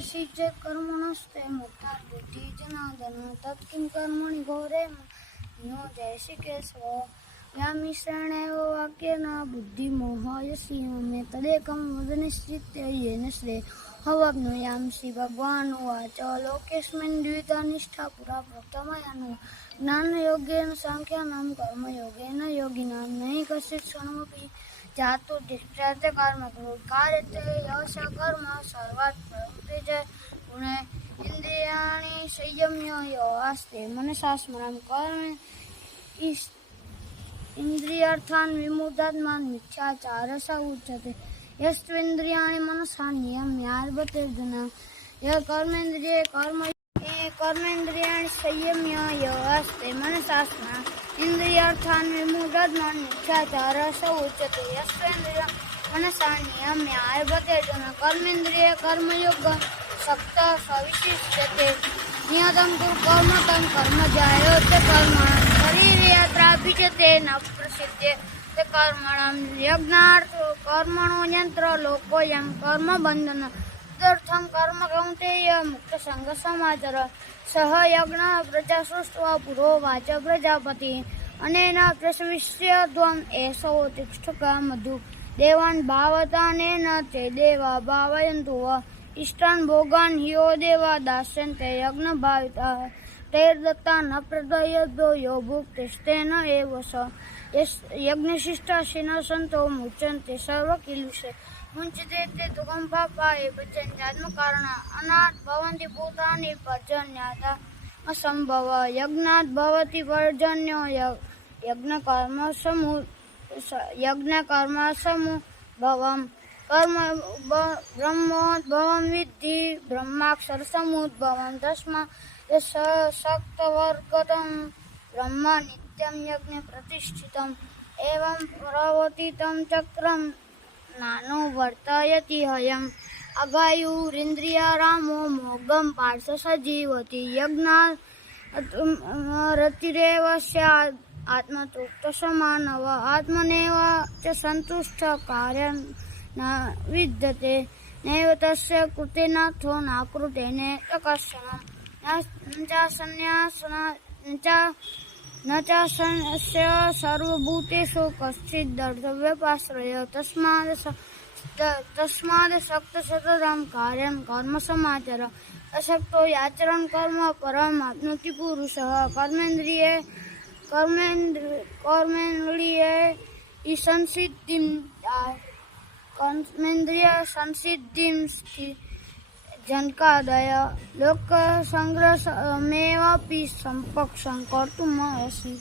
सिचे कर्मणस्ते मुक्ता बुद्धि जनार्दन तत्किं कर्मणि घोरे नो जयसिकेशव यामिश्रणेव वाक्येन बुद्धिमोहयसि मे तदेकं वदनिश्चित्य येन श्रेय हवाप्नुयांसि भगवान् उवाच लोकेऽस्मिन् द्विधा निष्ठा पुरा प्रोक्तमया ज्ञानयोगेन साङ्ख्यानां कर्मयोगेन योगिनां नहि कश्चित् क्षणमपि जातु तिष्ठते कर्म कार्यते यश कर्म सर्वात् प्रवृत्ते गुणे इन्द्रियाणि संयम्य यो आस्ते मनसा स्मरन् कर्म इन्द्रियार्थान् विमूढात्मा मिथ्याचारः स उच्यते यस्त्विन्द्रियाणि मनसा नियम्यार्भतेर्जुन यः कर्मेन्द्रियाणि संयम्य यो आस्ते मनसा स्मरन् इन्द्रियार्थान् विमूढात्मा मिथ्याचारः स उच्यते यस्त्विन्द्रियाणि मनसा नियम्यार्भतेर्जुन कर्मेन्द्रिये कर्मयोग सक्त सविशिष्यते नियतं कुरु कर्म तं कर्म जायते कर्मणः शरीरे यत्राभिजते न प्रसिद्ध्यते कर्मणः यज्ञार्थो कर्मणो यन्त्र लोकोऽयं कर्मबन्धन तदर्थं कर्म कौन्तेय मुक्तसङ्गसमाचर सह यज्ञः प्रजा सृष्ट्वा पुरोवाच प्रजापति अनेन प्रसविष्य त्वम् एषो तिष्ठका मधु देवान् भावतानेन ते देवा भावयन्तु वा इष्टान् भोगान् हि यो देवा दास्यन्ते यज्ञभाविताः तैर्दत्ता न प्रदयद्भो यो भुक्तिस्तेन एव स यज्ञशिष्टासि न सन्तो मुच्यन्ते सर्वकिल्बिषे मुञ्चते ते दुःखं पापा ये पञ्चात्मकारणा अनात् भवन्ति भूतानि पर्जन्यात् असम्भव यज्ञात् भवति पर्जन्यो यज्ञकर्मसमुद्भवम् कर्म ब्रह्मोद्भवं विद्धि ब्रह्माक्षरसमुद्भवं तस्मात् सक्तवर्गतं ब्रह्म नित्यं यज्ञे प्रतिष्ठितम् एवं प्रवर्तितं चक्रं नानुवर्तयति हयम् अगायुरिन्द्रियारामो मोघं पार्थ स जीवति यज्ञात् रतिरेव स्यात् आत्मतृप्तसमानव आत्मनेव च सन्तुष्टः कार्यं न विद्यते नैव तस्य कृतेनाथो नाकृतेन कश्चन न च सस्य सर्वभूतेषु कश्चिदर्थव्यपाश्रय तस्माद् सक्तसततं कार्यं कर्मसमाचर अशक्तो याचरन् कर्म परम् आप्नोति पुरुषः कर्मेन्द्रिये संसिद्धिं जनकादय लोकसङ्ग्रहमेवापि सम्पक्षं कर्तुमर्हसि।